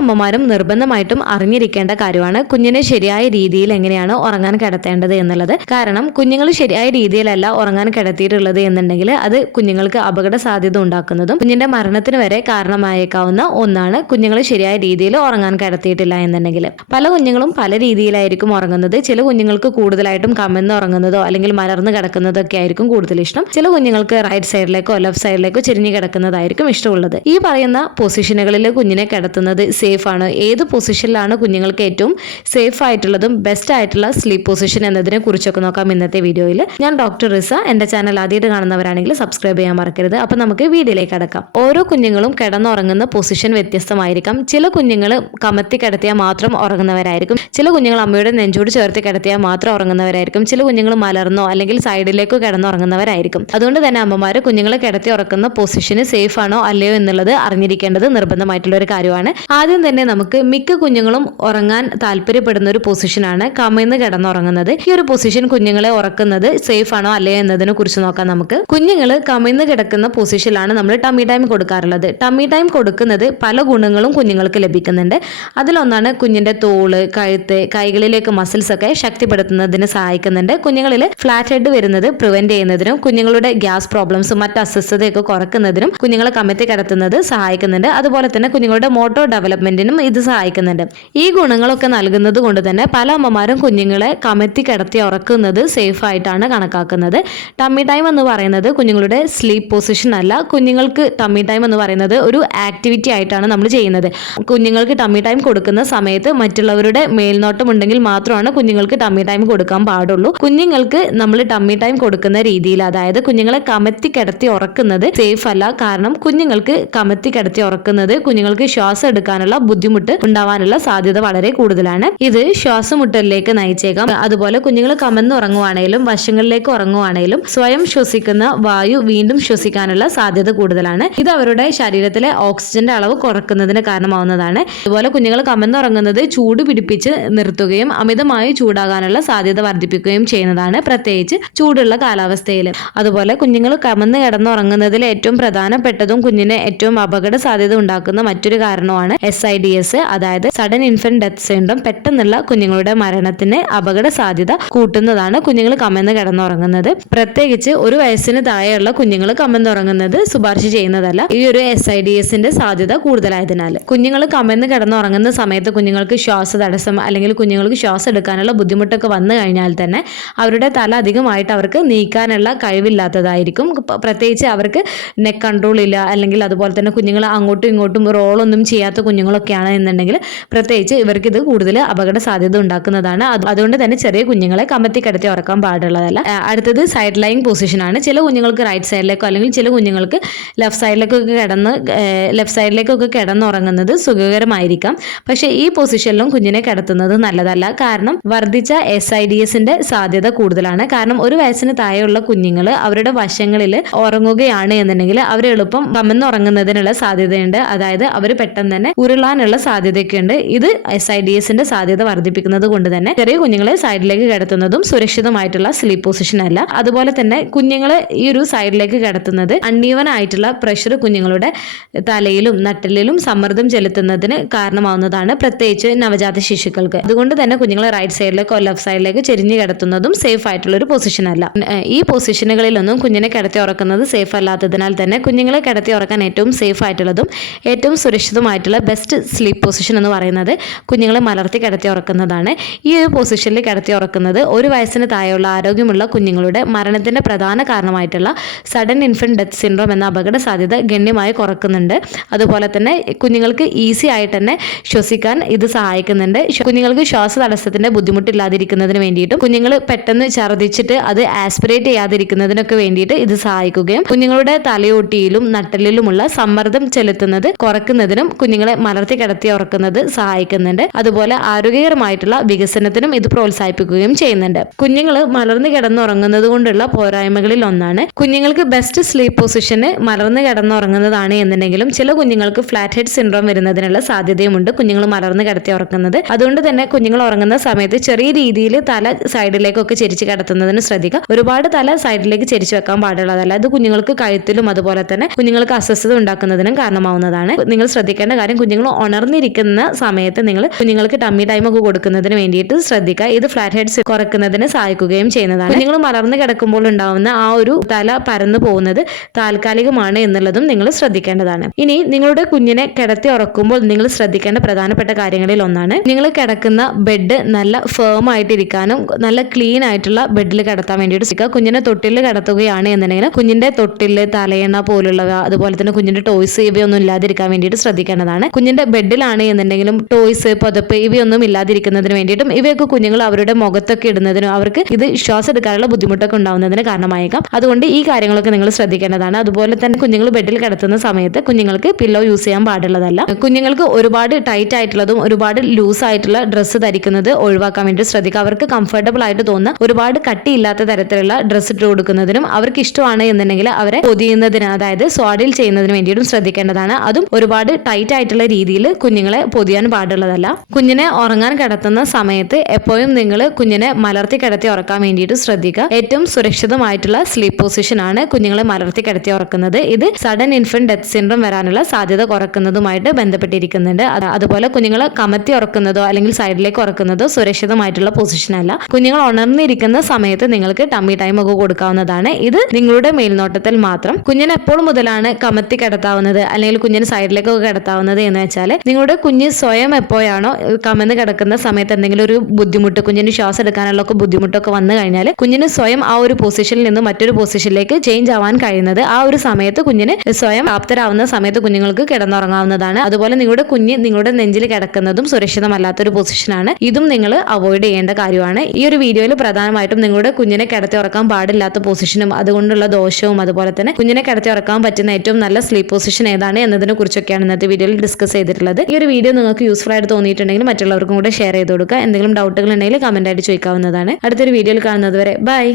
അമ്മമാരും നിർബന്ധമായിട്ടും അറിഞ്ഞിരിക്കേണ്ട കാര്യമാണ് കുഞ്ഞിനെ ശരിയായ രീതിയിൽ എങ്ങനെയാണ് ഉറങ്ങാൻ കിടത്തേണ്ടത് എന്നുള്ളത്. കാരണം കുഞ്ഞുങ്ങൾ ശരിയായ രീതിയിലല്ല ഉറങ്ങാൻ കിടത്തിയിട്ടുള്ളത് എന്നുണ്ടെങ്കിൽ അത് കുഞ്ഞുങ്ങൾക്ക് അപകട സാധ്യത ഉണ്ടാക്കുന്നതും കുഞ്ഞിന്റെ മരണത്തിന് വരെ കാരണമായേക്കാവുന്ന ഒന്നാണ് കുഞ്ഞുങ്ങൾ ശരിയായ രീതിയിൽ ഉറങ്ങാൻ കിടത്തിയിട്ടില്ല എന്നുണ്ടെങ്കിൽ. പല കുഞ്ഞുങ്ങളും പല രീതിയിലായിരിക്കും ഉറങ്ങുന്നത്. ചില കുഞ്ഞുങ്ങൾക്ക് കൂടുതലായിട്ടും കമിഴ്ന്ന് ഉറങ്ങുന്നതോ അല്ലെങ്കിൽ മലർന്ന് കിടക്കുന്നതൊക്കെ ആയിരിക്കും കൂടുതൽ ഇഷ്ടം. ചില കുഞ്ഞുങ്ങൾക്ക് റൈറ്റ് സൈഡിലേക്കോ ലെഫ്റ്റ് സൈഡിലേക്കോ ചെരിഞ്ഞ് കിടക്കുന്നതായിരിക്കും ഇഷ്ടമുള്ളത്. ഈ പറയുന്ന പൊസിഷനുകളിൽ കുഞ്ഞിനെ കിടത്തുന്നത് സേഫ് ആണ്. ഏത് പൊസിഷനിലാണ് കുഞ്ഞുങ്ങൾക്ക് ഏറ്റവും സേഫ് ആയിട്ടുള്ളതും ബെസ്റ്റ് ആയിട്ടുള്ള സ്ലീപ്പ് പൊസിഷൻ എന്നതിനെ കുറിച്ചൊക്കെ നോക്കാം ഇന്നത്തെ വീഡിയോയിൽ. ഞാൻ ഡോക്ടർ റിസ. എന്റെ ചാനൽ ആദ്യമായിട്ട് കാണുന്നവരാണെങ്കിൽ സബ്സ്ക്രൈബ് ചെയ്യാൻ മറക്കരുത്. അപ്പൊ നമുക്ക് വീഡിയോയിലേക്ക് കടക്കാം. ഓരോ കുഞ്ഞുങ്ങളും കിടന്നുറങ്ങുന്ന പൊസിഷൻ വ്യത്യസ്തമായിരിക്കാം. ചില കുഞ്ഞുങ്ങൾ കമത്തി കിടത്തിയാൽ മാത്രം ഉറങ്ങുന്നവരായിരിക്കും. ചില കുഞ്ഞുങ്ങൾ അമ്മയുടെ നെഞ്ചോട് ചേർത്ത് കിടത്തിയാൽ മാത്രം ഉറങ്ങുന്നവരായിരിക്കും. ചില കുഞ്ഞുങ്ങൾ മലർന്നോ അല്ലെങ്കിൽ സൈഡിലേക്കോ കിടന്നുറങ്ങുന്നവരായിരിക്കും. അതുകൊണ്ട് തന്നെ അമ്മമാർ കുഞ്ഞുങ്ങളെ കിടത്തി ഉറക്കുന്ന പൊസിഷന് സേഫ് ആണോ അല്ലയോ എന്നുള്ളത് അറിഞ്ഞിരിക്കേണ്ടത് നിർബന്ധമായിട്ടുള്ള ഒരു കാര്യമാണ്. ആദ്യം തന്നെ നമുക്ക് മിക്ക കുഞ്ഞുങ്ങളും ഉറങ്ങാൻ താല്പര്യപ്പെടുന്ന ഒരു പൊസിഷനാണ് കമിഴ്ന്ന് കിടന്നുറങ്ങുന്നത്. ഈ ഒരു പൊസിഷൻ കുഞ്ഞുങ്ങളെ ഉറക്കുന്നത് സേഫ് ആണോ അല്ലയോ എന്നതിനെ കുറിച്ച് നോക്കാം നമുക്ക്. കുഞ്ഞുങ്ങൾ കമിഴ്ന്ന് കിടക്കുന്ന പൊസിഷനിലാണ് നമ്മൾ ടമ്മി ടൈം കൊടുക്കാറുള്ളത്. ടമ്മി ടൈം കൊടുക്കുന്നത് പല ഗുണങ്ങളും കുഞ്ഞുങ്ങൾക്ക് ലഭിക്കുന്നുണ്ട്. അതിലൊന്നാണ് കുഞ്ഞിന്റെ തോള്, കഴുത്ത്, കൈകളിലേക്ക് മസിൽസ് ഒക്കെ ശക്തിപ്പെടുത്തുന്നതിന് സഹായിക്കുന്നുണ്ട്. കുഞ്ഞുങ്ങളിൽ ഫ്ലാറ്റ് ഹെഡ് വരുന്നത് പ്രിവെന്റ് ചെയ്യുന്നതിനും കുഞ്ഞുങ്ങളുടെ ഗ്യാസ് പ്രോബ്ലംസും മറ്റ് അസ്വസ്ഥതയൊക്കെ കുറക്കുന്നതിനും കുഞ്ഞുങ്ങളെ കമഴ്ത്തി കിടത്തുന്നത് സഹായിക്കുന്നുണ്ട്. അതുപോലെ തന്നെ കുഞ്ഞുങ്ങളുടെ മോട്ടോർ ഡെവലപ്മെന്റിനും ഇത് സഹായിക്കുന്നുണ്ട്. ഈ ഗുണങ്ങളൊക്കെ നൽകുന്നത് കൊണ്ട് തന്നെ പല അമ്മമാരും കുഞ്ഞുങ്ങളെ കമഴ്ത്തി കിടത്തി ഉറക്കുന്നത് സേഫ് ആയിട്ടാണ് കണക്കാക്കുന്നത്. ടമ്മി ടൈം എന്ന് പറയുന്നത് കുഞ്ഞുങ്ങളുടെ സ്ലീപ്പ് പൊസിഷൻ അല്ല. കുഞ്ഞുങ്ങൾക്ക് ടമ്മി ടൈം എന്ന് പറയുന്നത് ഒരു ആക്ടിവിറ്റി ആയിട്ടാണ് നമ്മൾ ചെയ്യുന്നത്. കുഞ്ഞുങ്ങൾക്ക് ടമ്മി ടൈം കൊടുക്കുന്ന സമയത്ത് മറ്റുള്ളവരുടെ മേൽനോട്ടം ഉണ്ടെങ്കിൽ മാത്രമാണ് കുഞ്ഞുങ്ങൾക്ക് ടമ്മി ടൈം കൊടുക്കാൻ പാടുള്ളൂ. കുഞ്ഞുങ്ങൾക്ക് നമ്മൾ ടമ്മി ടൈം കൊടുക്കുന്ന രീതിയിൽ, അതായത് കുഞ്ഞുങ്ങളെ കമഴ്ത്തി കിടത്തി ഉറക്കുന്നത് സേഫ് അല്ല. കാരണം കുഞ്ഞുങ്ങൾക്ക് കമഴ്ത്തി കിടത്തി ഉറക്കുന്നത് കുഞ്ഞുങ്ങൾക്ക് ശ്വാസം എടുക്കാനുള്ള ബുദ്ധിമുട്ട് ഉണ്ടാവാനുള്ള സാധ്യത വളരെ കൂടുതലാണ്. ഇത് ശ്വാസമുട്ടലിലേക്ക് നയിച്ചേക്കാം. അതുപോലെ കുഞ്ഞുങ്ങൾ കമഴ്ന്നുറങ്ങുവാണെങ്കിലും വശങ്ങളിലേക്ക് ഉറങ്ങുവാണെങ്കിലും സ്വയം ശ്വസിക്കുന്ന വായു വീണ്ടും ശ്വസിക്കാനുള്ള സാധ്യത കൂടുതലാണ്. ഇത് അവരുടെ ശരീരത്തിലെ ഓക്സിജന്റെ അളവ് കുറക്കുന്നതിന് കാരണമാവുന്നതാണ്. അതുപോലെ കുഞ്ഞുങ്ങൾ കമഴ്ന്നുറങ്ങുന്നത് ചൂട് പിടിപ്പിച്ച് നിർത്തുകയും അമിതമായി ചൂടാകാനുള്ള സാധ്യത വർദ്ധിപ്പിക്കുകയും ചെയ്യുന്നതാണ്, പ്രത്യേകിച്ച് ചൂടുള്ള കാലാവസ്ഥയിൽ. അതുപോലെ കുഞ്ഞുങ്ങൾ കമഴ്ന്ന് കിടന്നുറങ്ങുന്നതിൽ ഏറ്റവും പ്രധാനപ്പെട്ടതും കുഞ്ഞിന് ഏറ്റവും അപകട സാധ്യത ഉണ്ടാക്കുന്ന മറ്റൊരു കാരണമാണ് SIDS, അതായത് സഡൻ ഇൻഫന്റ് ഡെത്ത് സിൻഡ്രോം. പെട്ടെന്നുള്ള കുഞ്ഞുങ്ങളുടെ മരണത്തിന് അപകട സാധ്യത കൂട്ടുന്നതാണ് കുഞ്ഞുങ്ങൾ കമഴ്ന്ന് കിടന്നുറങ്ങുന്നത്. പ്രത്യേകിച്ച് ഒരു വയസ്സിന് താഴെയുള്ള കുഞ്ഞുങ്ങൾ കമഴ്ന്നുറങ്ങുന്നത് ശുപാർശ ചെയ്യുന്നതല്ല, ഈ ഒരു SIDSന്റെ സാധ്യത കൂടുതലായതിനാൽ. കുഞ്ഞുങ്ങൾ കമഴ്ന്ന് കിടന്നുറങ്ങുന്ന സമയത്ത് കുഞ്ഞുങ്ങൾക്ക് ശ്വാസതടസ്സം അല്ലെങ്കിൽ കുഞ്ഞുങ്ങൾക്ക് ശ്വാസം എടുക്കാനുള്ള ബുദ്ധിമുട്ടൊക്കെ വന്നു കഴിഞ്ഞാൽ തന്നെ അവരുടെ തല അധികമായിട്ട് അവർക്ക് നീക്കാനുള്ള കഴിവില്ലാത്തതായിരിക്കും. പ്രത്യേകിച്ച് അവർക്ക് നെക്ക് കൺട്രോൾ ഇല്ല, അല്ലെങ്കിൽ അതുപോലെ തന്നെ കുഞ്ഞുങ്ങൾ അങ്ങോട്ടും ഇങ്ങോട്ടും റോളൊന്നും ചെയ്യാത്ത കുഞ്ഞുങ്ങളൊക്കെയാണ് എന്നുണ്ടെങ്കിൽ പ്രത്യേകിച്ച് ഇവർക്ക് ഇത് കൂടുതൽ അപകട സാധ്യത ഉണ്ടാക്കുന്നതാണ്. അതുകൊണ്ട് തന്നെ ചെറിയ കുഞ്ഞുങ്ങളെ കമഴ്ത്തി കിടത്തി ഉറക്കാൻ പാടുള്ളതല്ല. അടുത്തത് സൈഡ് ലൈങ് പൊസിഷനാണ്. ചില കുഞ്ഞുങ്ങൾക്ക് റൈറ്റ് സൈഡിലേക്കോ അല്ലെങ്കിൽ ചില കുഞ്ഞുങ്ങൾക്ക് ലെഫ്റ്റ് സൈഡിലേക്കൊക്കെ കിടന്നുറങ്ങുന്നത് സുഖകരമായിരിക്കാം. പക്ഷേ ഈ പൊസിഷനിലും കുഞ്ഞിനെ കിടത്തുന്നത് നല്ലതല്ല. കാരണം വർദ്ധിച്ച SIDSന്റെ സാധ്യത കൂടുതലാണ്. കാരണം ഒരു വയസ്സിന് താഴെയുള്ള കുഞ്ഞുങ്ങൾ അവരുടെ വശങ്ങളിൽ ഉറങ്ങുകയാണ് എന്നുണ്ടെങ്കിൽ അവർ എളുപ്പം കമഴ്ന്നുറങ്ങുന്നതിനുള്ള സാധ്യതയുണ്ട്. അതായത് അവർ പെട്ടെന്ന് തന്നെ ഉരുളാനുള്ള സാധ്യതയൊക്കെ ഉണ്ട്. ഇത് SIDSന്റെ സാധ്യത വർദ്ധിപ്പിക്കുന്നത് കൊണ്ട് തന്നെ ചെറിയ കുഞ്ഞുങ്ങളെ സൈഡിലേക്ക് കിടത്തുന്നതും സുരക്ഷിതമായിട്ടുള്ള സ്ലീപ്പ് പൊസിഷൻ അല്ല. അതുപോലെ തന്നെ കുഞ്ഞുങ്ങളെ ഈ ഒരു സൈഡിലേക്ക് കിടത്തുന്നത് അൺഈവൻ ആയിട്ടുള്ള പ്രഷർ കുഞ്ഞുങ്ങളുടെ തലയിലും നട്ടലിലും സമ്മർദ്ദം ചെലുത്തുന്നതിന് കാരണമാവുന്നതാണ്, പ്രത്യേകിച്ച് നവജാത ശിശുക്കൾക്ക്. അതുകൊണ്ട് തന്നെ കുഞ്ഞുങ്ങളെ റൈറ്റ് സൈഡിലേക്കോ ലെഫ്റ്റ് സൈഡിലേക്ക് ചെരിഞ്ഞ് കിടത്തുന്നതും സേഫ് ആയിട്ടുള്ള ഒരു പൊസിഷൻ അല്ല. ഈ പൊസിഷനുകളിലൊന്നും കുഞ്ഞിനെ കിടത്തി ഉറക്കുന്നത് സേഫ് അല്ലാത്തതിനാൽ തന്നെ കുഞ്ഞുങ്ങളെ കിടത്തി ഉറക്കാൻ ഏറ്റവും സേഫ് ആയിട്ടുള്ളതും ഏറ്റവും സുരക്ഷിതമായിട്ടുള്ള ബെസ്റ്റ് സ്ലീപ്പ് പൊസിഷൻ എന്ന് പറയുന്നത് കുഞ്ഞുങ്ങളെ മലർത്തി കിടത്തി ഉറക്കുന്നതാണ്. ഈ ഒരു പൊസിഷനിൽ കിടത്തി ഉറക്കുന്നത് ഒരു വയസ്സിന് താഴെയുള്ള ആരോഗ്യമുള്ള കുഞ്ഞുങ്ങളുടെ മരണത്തിന്റെ പ്രധാന കാരണമായിട്ടുള്ള സഡൻ ഇൻഫന്റ് ഡെത്ത് സിൻഡ്രോം എന്ന അപകട സാധ്യത ഗണ്യമായി കുറക്കുന്നുണ്ട്. അതുപോലെ തന്നെ കുഞ്ഞുങ്ങൾക്ക് ഈസി ആയിട്ട് തന്നെ ശ്വസിക്കാൻ ഇത് സഹായിക്കുന്നുണ്ട്. കുഞ്ഞുങ്ങൾക്ക് ശ്വാസതടസ്സത്തിന്റെ ബുദ്ധിമുട്ടില്ലാതിരിക്കുന്നതിന് വേണ്ടിയിട്ടും കുഞ്ഞുങ്ങൾ പെട്ടെന്ന് ഛർദ്ദിച്ചിട്ട് അത് ആസ്പിറേറ്റ് ചെയ്യാതിരിക്കുന്നതിനൊക്കെ വേണ്ടിയിട്ട് ഇത് സഹായിക്കുകയും കുഞ്ഞുങ്ങളുടെ തലയോട്ടിയിലും നട്ടലിലുമുള്ള സമ്മർദ്ദം ചെലുത്തുന്നത് കുറക്കുന്നതിനും കുഞ്ഞുങ്ങളെ മലർത്തി കിടത്തി ഉറക്കുന്നത് സഹായിക്കുന്നുണ്ട്. അതുപോലെ ആരോഗ്യകരമായിട്ടുള്ള വികസനത്തിനും ഇത് പ്രോത്സാഹിപ്പിക്കുകയും ചെയ്യുന്നുണ്ട്. കുഞ്ഞുങ്ങൾ മലർന്നു കിടന്നുറങ്ങുന്നത് കൊണ്ടുള്ള പോരായ്മകളിൽ ഒന്നാണ് കുഞ്ഞുങ്ങൾക്ക് ബെസ്റ്റ് സ്ലീപ്പ് പൊസിഷന് മലർന്നു കിടന്നുറങ്ങുന്നതാണ് എന്നുണ്ടെങ്കിലും ചില കുഞ്ഞുങ്ങൾക്ക് ഫ്ലാറ്റ് ഹെഡ് സിൻഡ്രോം വരുന്നതിനുള്ള സാധ്യതയുമുണ്ട് കുഞ്ഞുങ്ങൾ മലർന്നു കിടത്തി ഉറക്കുന്നത്. അതുകൊണ്ട് തന്നെ കുഞ്ഞുങ്ങൾ ഉറങ്ങുന്ന സമയത്ത് ചെറിയ രീതിയിൽ തല സൈഡിലേക്കൊക്കെ ചെരിച്ച് കിടത്തുന്നതിന് ശ്രദ്ധിക്കുക. ഒരുപാട് തല സൈഡിലേക്ക് ചെരിച്ചു വെക്കാൻ പാടുള്ളതല്ല. അത് കുഞ്ഞുങ്ങൾക്ക് കഴുത്തിലും അതുപോലെ തന്നെ കുഞ്ഞുങ്ങൾക്ക് അസ്വസ്ഥത ഉണ്ടാക്കുന്നതിനും കാരണമാവുന്നതാണ്. നിങ്ങൾ ശ്രദ്ധിക്കേണ്ട കാര്യം, കുഞ്ഞുങ്ങൾ കുഞ്ഞുങ്ങൾ ഉണർന്നിരിക്കുന്ന സമയത്ത് നിങ്ങൾ കുഞ്ഞുങ്ങൾക്ക് ടമ്മി ടൈം ഒക്കെ കൊടുക്കുന്നതിന് വേണ്ടിയിട്ട് ശ്രദ്ധിക്കുക. ഇത് ഫ്ലാറ്റ് ഹെഡ്സ് കുറയ്ക്കുന്നതിന് സഹായിക്കുകയും ചെയ്യുന്നതാണ്. കുഞ്ഞുങ്ങൾ മലർന്നു കിടക്കുമ്പോൾ ഉണ്ടാവുന്ന ആ ഒരു തല പരന്നു പോകുന്നത് താൽക്കാലികമാണ് എന്നുള്ളതും നിങ്ങൾ ശ്രദ്ധിക്കേണ്ടതാണ്. ഇനി നിങ്ങളുടെ കുഞ്ഞിനെ കിടത്തി ഉറക്കുമ്പോൾ നിങ്ങൾ ശ്രദ്ധിക്കേണ്ട പ്രധാനപ്പെട്ട കാര്യങ്ങളിൽ ഒന്നാണ്, നിങ്ങൾ കിടക്കുന്ന ബെഡ് നല്ല ഫേം ആയിട്ടിരിക്കാനും നല്ല ക്ലീൻ ആയിട്ടുള്ള ബെഡിൽ കിടത്താൻ വേണ്ടിയിട്ട് ശ്രദ്ധിക്കുക. കുഞ്ഞിനെ തൊട്ടിൽ കിടത്തുകയാണ് എന്നുണ്ടെങ്കിൽ കുഞ്ഞിന്റെ തൊട്ടിൽ തലയണ പോലുള്ളവ, അതുപോലെ തന്നെ കുഞ്ഞിന്റെ ടോയ്സ് ഇവയൊന്നും ഇല്ലാതിരിക്കാൻ വേണ്ടിയിട്ട് ശ്രദ്ധിക്കേണ്ടതാണ്. കുഞ്ഞിന്റെ ബെഡിലാണ് എന്നുണ്ടെങ്കിലും ടോയ്സ്, പുതപ്പ് ഇവയൊന്നും ഇല്ലാതിരിക്കുന്നതിന് വേണ്ടിയിട്ടും ഇവയൊക്കെ കുഞ്ഞുങ്ങൾ അവരുടെ മുഖത്തൊക്കെ ഇടുന്നതിനും അവർക്ക് ഇത് ശ്വാസം എടുക്കാനുള്ള ബുദ്ധിമുട്ടൊക്കെ ഉണ്ടാവുന്നതിന് കാരണമായേക്കാം. അതുകൊണ്ട് ഈ കാര്യങ്ങളൊക്കെ നിങ്ങൾ ശ്രദ്ധിക്കേണ്ടതാണ്. അതുപോലെ തന്നെ കുഞ്ഞുങ്ങൾ ബെഡിൽ കിടത്തുന്ന സമയത്ത് കുഞ്ഞുങ്ങൾക്ക് പില്ലോ യൂസ് ചെയ്യാൻ പാടുള്ളതല്ല. കുഞ്ഞുങ്ങൾക്ക് ഒരുപാട് ടൈറ്റ് ആയിട്ടുള്ളതും ഒരുപാട് ലൂസ് ആയിട്ടുള്ള ഡ്രസ്സ് ധരിക്കുന്നത് ഒഴിവാക്കാൻ വേണ്ടി ശ്രദ്ധിക്കുക. അവർക്ക് കംഫർട്ടബിൾ ആയിട്ട് തോന്നുന്ന ഒരുപാട് കട്ടിയില്ലാത്ത തരത്തിലുള്ള ഡ്രസ്സ് ഇട്ട് കൊടുക്കുന്നതിനും അവർക്ക് ഇഷ്ടമാണ് എന്നുണ്ടെങ്കിൽ അവരെ പൊതിയുന്നതിന്, അതായത് സ്വാഡിൽ ചെയ്യുന്നതിന് വേണ്ടിയിട്ടും ശ്രദ്ധിക്കേണ്ടതാണ്. അതും ഒരുപാട് ടൈറ്റ് ആയിട്ടുള്ള രീതിയിൽ കുഞ്ഞുങ്ങളെ പൊതിയാൻ പാടുള്ളതല്ല. കുഞ്ഞിനെ ഉറങ്ങാൻ കിടത്തുന്ന സമയത്ത് എപ്പോഴും നിങ്ങൾ കുഞ്ഞിനെ മലർത്തി കിടത്തി ഉറക്കാൻ വേണ്ടിയിട്ട് ശ്രദ്ധിക്കുക. ഏറ്റവും സുരക്ഷിതമായിട്ടുള്ള സ്ലീപ്പ് പൊസിഷൻ ആണ് കുഞ്ഞുങ്ങളെ മലർത്തി കിടത്തി ഉറക്കുന്നത്. ഇത് സഡൻ ഇൻഫന്റ് ഡെത്ത് സിൻഡ്രോം വരാനുള്ള സാധ്യത കുറക്കുന്നതുമായിട്ട് ബന്ധപ്പെട്ടിരിക്കുന്നുണ്ട്. അതുപോലെ കുഞ്ഞുങ്ങളെ കമത്തി ഉറക്കുന്നതോ അല്ലെങ്കിൽ സൈഡിലേക്ക് ഉറക്കുന്നതോ സുരക്ഷിതമായിട്ടുള്ള പൊസിഷൻ അല്ല. കുഞ്ഞുങ്ങൾ ഉണർന്നിരിക്കുന്ന സമയത്ത് നിങ്ങൾക്ക് ടമ്മി ടൈം ഒക്കെ കൊടുക്കാവുന്നതാണ്. ഇത് നിങ്ങളുടെ മേൽനോട്ടത്തിൽ മാത്രം. കുഞ്ഞിനെ എപ്പോൾ മുതലാണ് കമത്തി കിടത്താവുന്നത് അല്ലെങ്കിൽ കുഞ്ഞിന് സൈഡിലേക്കൊക്കെ കിടത്താവുന്നത് എന്ന് വെച്ചാൽ, നിങ്ങളുടെ കുഞ്ഞ് സ്വയം എപ്പോഴാണോ കമന്ന് കിടക്കുന്ന സമയത്ത് എന്തെങ്കിലും ഒരു ബുദ്ധിമുട്ട്, കുഞ്ഞിന് ശ്വാസം എടുക്കാനുള്ള ബുദ്ധിമുട്ടൊക്കെ വന്നു കഴിഞ്ഞാൽ കുഞ്ഞിന് സ്വയം ആ ഒരു പൊസിഷനിൽ നിന്ന് മറ്റൊരു പൊസിഷനിലേക്ക് ചേഞ്ച് ആവാൻ കഴിയുന്നത് ആ ഒരു സമയത്ത് കുഞ്ഞിന് സ്വയം പ്രാപ്തരാവുന്ന സമയത്ത് കുഞ്ഞുങ്ങൾക്ക് കിടന്നുറങ്ങാവുന്നതാണ്. അതുപോലെ നിങ്ങളുടെ കുഞ്ഞ് നിങ്ങളുടെ നെഞ്ചിൽ കിടക്കുന്നതും സുരക്ഷിതമല്ലാത്തൊരു പൊസിഷനാണ്. ഇതും നിങ്ങൾ അവോയ്ഡ് ചെയ്യേണ്ട കാര്യമാണ്. ഈ ഒരു വീഡിയോയിൽ പ്രധാനമായിട്ടും നിങ്ങളുടെ കുഞ്ഞിനെ കിടത്തി ഉറക്കാൻ പാടില്ലാത്ത പൊസിഷനും അതുകൊണ്ടുള്ള ദോഷവും അതുപോലെ തന്നെ കുഞ്ഞിനെ കിടത്തി ഉറക്കാൻ പറ്റുന്ന ഏറ്റവും നല്ല സ്ലീപ്പ് പൊസിഷൻ ഏതാണ് എന്നതിനെ കുറിച്ചൊക്കെയാണ് ഇന്നത്തെ വീഡിയോയിൽ ഡിസ്കസ് ചെയ്തിട്ടുള്ളത്. ഈ ഒരു വീഡിയോ നിങ്ങൾക്ക് യൂസ്ഫുൾ ആയിട്ട് തോന്നിയിട്ടുണ്ടെങ്കിൽ മറ്റുള്ളവർക്കും കൂടെ ഷെയർ ചെയ്ത് കൊടുക്കുക. എന്തെങ്കിലും ഡൗട്ടുകൾ ഉണ്ടെങ്കിൽ കമന്റ് ആയിട്ട് ചോദിക്കാവുന്നതാണ്. അടുത്തൊരു വീഡിയോയിൽ കാണുന്നത് വരെ ബൈ.